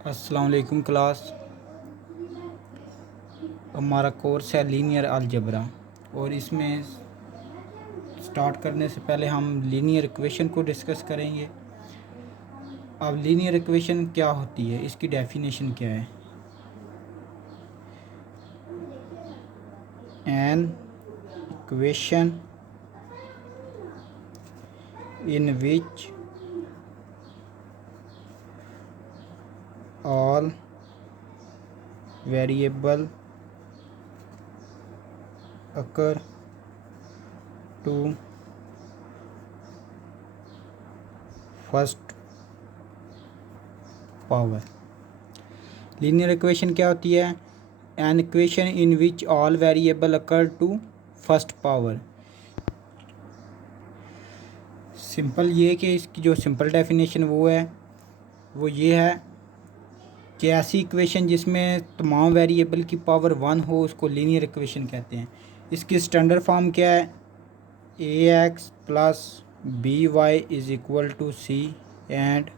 अस्सलाम वालेकुम क्लास। हमारा कोर्स है लीनियर अलजेब्रा और इसमें स्टार्ट करने से पहले हम लीनियर इक्वेशन को डिस्कस करेंगे। अब लीनियर इक्वेशन क्या होती है, इसकी डेफिनेशन क्या है। An equation in which all variable occur to first power. Linear equation क्या होती है? An equation in which all variable occur to first power. Simple ये कि इसकी जो सिंपल डेफिनेशन वो ये है कि ऐसी इक्वेशन जिसमें तमाम वेरिएबल की पावर 1 हो उसको लीनियर इक्वेशन कहते हैं। इसकी स्टैंडर्ड फॉर्म क्या है? A X plus B Y is equal to C and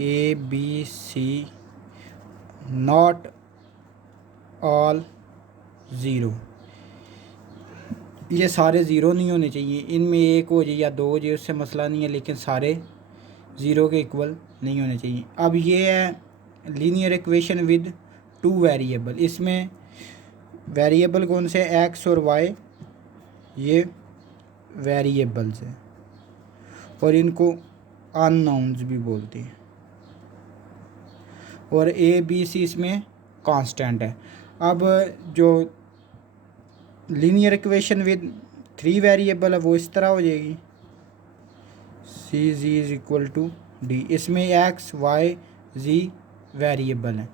A B C not all zero. ये सारे ज़ीरो नहीं होने चाहिए, इनमें एक हो जाए या दो हो जाए उससे मसला नहीं है, लेकिन सारे ज़ीरो के इक्वल नहीं होने चाहिए। अब ये है linear equation with two variable. इसमें वेरिएबल कौन से? एक्स और वाई, ये वेरिएबल्स हैं और इनको अननोन्स भी बोलते हैं। और ए बी सी इसमें कांस्टेंट है। अब जो लीनियर इक्वेशन विद 3 वेरिएबल है वो इस तरह हो जाएगी, C G is equal to D. इसमें एक्स वाई जी वेरिएबल है।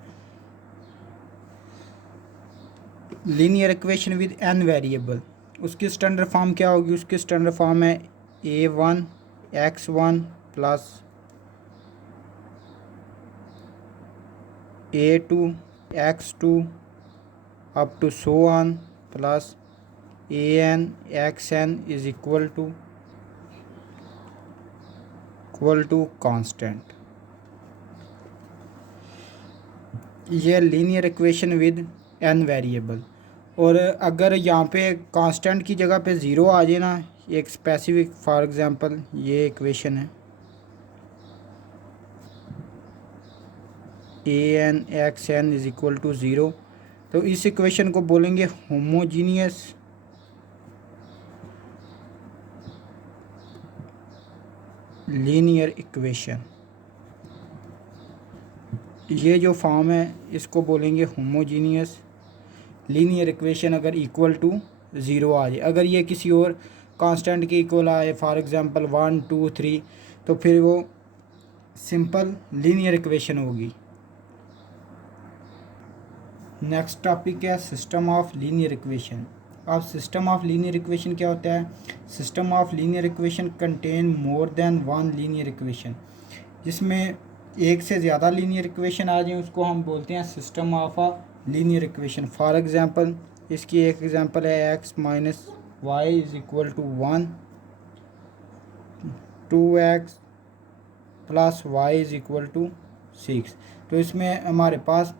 Linear equation with N variable, उसकी स्टैंडर्ड फॉर्म क्या होगी? उसकी स्टैंडर्ड फॉर्म है A one X one plus A two X two up to so on plus A N X N is equal to constant. ये linear equation with N variable. और अगर यहाँ पे constant की जगह पे ज़ीरो आ जाए ना, एक स्पेसिफिक, फॉर एग्जांपल ये इक्वेशन है A N X N is equal to zero, तो इस इक्वेशन को बोलेंगे होमोजीनियस लीनियर इक्वेशन। ये जो फॉर्म है इसको बोलेंगे होमोजीनियस लीनियर इक्वेशन अगर इक्वल टू ज़ीरो आ जाए। अगर ये किसी और कांस्टेंट के इक्वल आए, फॉर एग्जांपल 1 2 3, तो फिर वो सिंपल लीनियर इक्वेशन होगी। नेक्स्ट टॉपिक है सिस्टम ऑफ लीनियर इक्वेशन। अब सिस्टम ऑफ लीनियर इक्वेशन क्या होता है? System of linear equation contain more than one linear equation. जिसमें एक से ज़्यादा लीनियर इक्वेशन आ जाए उसको हम बोलते हैं system of a linear equation. For example इसकी एक एग्जांपल है x minus y is equal to 1, 2x plus y is equal to 6। तो इसमें हमारे पास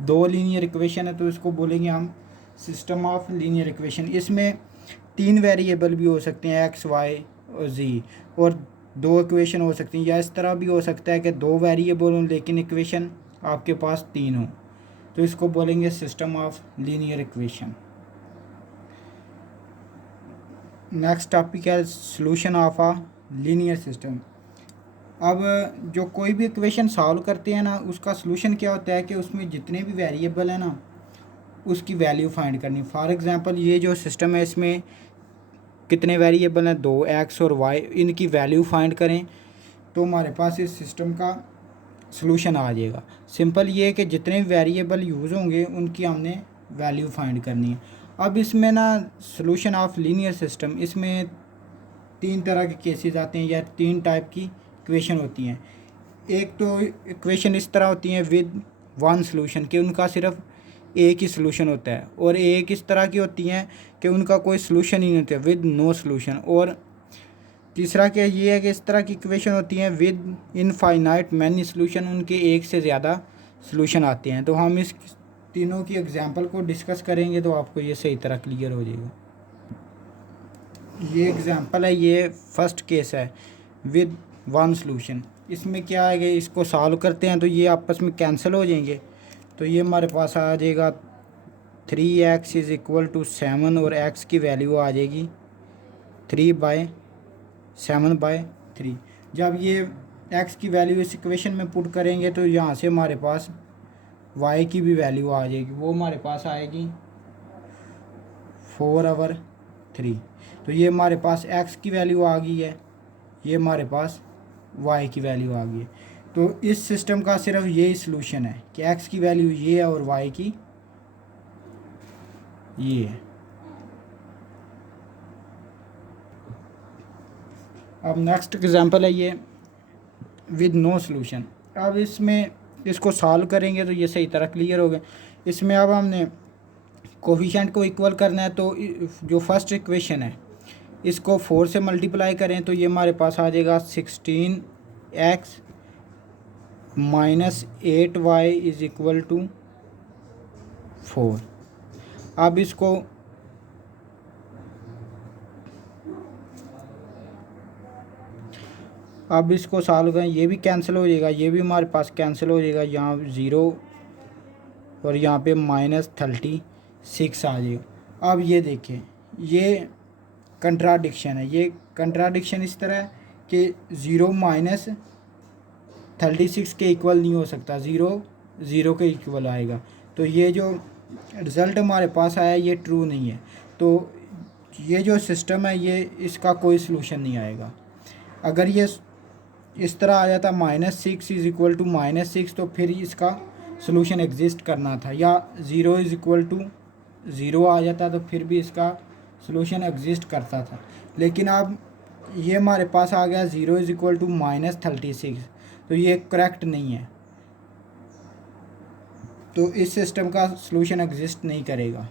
दो लीनियर इक्वेशन है, तो इसको बोलेंगे हम सिस्टम ऑफ लीनियर इक्वेशन। इसमें 3 वेरिएबल भी हो सकते हैं, एक्स वाई और जी, और 2 इक्वेशन हो सकती हैं। या इस तरह भी हो सकता है कि 2 वेरिएबल हों लेकिन इक्वेशन आपके पास 3 हो, तो इसको बोलेंगे system of linear equation. Next topic है solution of a linear system. अब जो कोई भी इक्वेशन सॉल्व करते हैं ना, उसका सॉल्यूशन क्या होता है कि उसमें जितने भी वेरिएबल हैं ना उसकी वैल्यू फाइंड करनी। फॉर एग्जांपल ये जो सिस्टम है इसमें कितने वेरिएबल हैं? 2, एक्स और वाई, इनकी वैल्यू फाइंड करें तो हमारे पास इस सिस्टम का सॉल्यूशन आ जाएगा। सिंपल ये है कि जितने भी वेरिएबल यूज़ होंगे उनकी हमने वैल्यू फाइंड करनी है। अब इसमें ना सॉल्यूशन ऑफ लीनियर सिस्टम, इसमें 3 तरह के केसेस आते हैं या 3 टाइप की इक्वेशन होती हैं। एक तो इक्वेशन इस तरह होती हैं विद वन सॉल्यूशन, कि उनका सिर्फ एक ही सॉल्यूशन होता है। और एक इस तरह की होती हैं कि उनका कोई सॉल्यूशन ही नहीं होता, विद नो सॉल्यूशन। और तीसरा क्या ये है कि इस तरह की इक्वेशन होती हैं विद इनफाइनाइट मैनी सॉल्यूशन, उनके एक से ज़्यादा सॉल्यूशन आते हैं। तो हम इस तीनों की एग्जांपल को डिस्कस करेंगे तो आपको ये सही तरह क्लियर हो जाएगा। ये एग्जांपल है, ये फर्स्ट केस है विद वन सॉल्यूशन। इसमें क्या है कि इसको सॉल्व करते हैं तो ये आपस में कैंसिल हो जाएंगे। तो ये हमारे पास आ जाएगा 3x इज़ इक्वल टू 7 और x की वैल्यू आ जाएगी 3/7/3। जब ये x की वैल्यू इस इक्वेशन में पुट करेंगे तो यहाँ से हमारे पास y की भी वैल्यू आ जाएगी, वो हमारे पास आएगी 4/3। तो ये हमारे पास x की वैल्यू आ गई है, ये हमारे पास y की वैल्यू आ गई है। तो इस सिस्टम का सिर्फ यही सलूशन है कि x की वैल्यू ये है और y की ये है। अब नेक्स्ट एग्जांपल है ये विद नो सॉल्यूशन। अब इसमें इसको सॉल्व करेंगे तो ये सही तरह क्लियर हो गया। इसमें अब हमने कोफिशिएंट को इक्वल करना है, तो जो फर्स्ट इक्वेशन है इसको 4 से मल्टीप्लाई करें तो ये हमारे पास आ जाएगा 16x minus 8y is equal to 4। अब इसको सॉल्व करें, ये भी कैंसिल हो जाएगा, ये भी हमारे पास कैंसिल हो जाएगा, यहाँ 0 और यहाँ पे -36 आ जाएगा। अब ये देखें, ये कंट्राडिक्शन है। ये कंट्राडिक्शन इस तरह है कि 0 -36 के इक्वल नहीं हो सकता, 0 0 के इक्वल आएगा। तो ये जो रिज़ल्ट हमारे पास आया ये ट्रू नहीं है। तो ये जो सिस्टम है ये इसका कोई सलूशन नहीं आएगा। अगर ये इस तरह आ जाता -6 इज़ इक्वल टू -6 तो फिर इसका सलूशन एग्जिस्ट करना था, या 0 इज़ इक्वल टू 0 आ जाता तो फिर भी इसका सलूशन एग्जिस्ट करता था। लेकिन अब ये हमारे पास आ गया 0 इज़ इक्वल टू -36, तो ये करेक्ट नहीं है, तो इस सिस्टम का सलूशन एग्जिस्ट नहीं करेगा।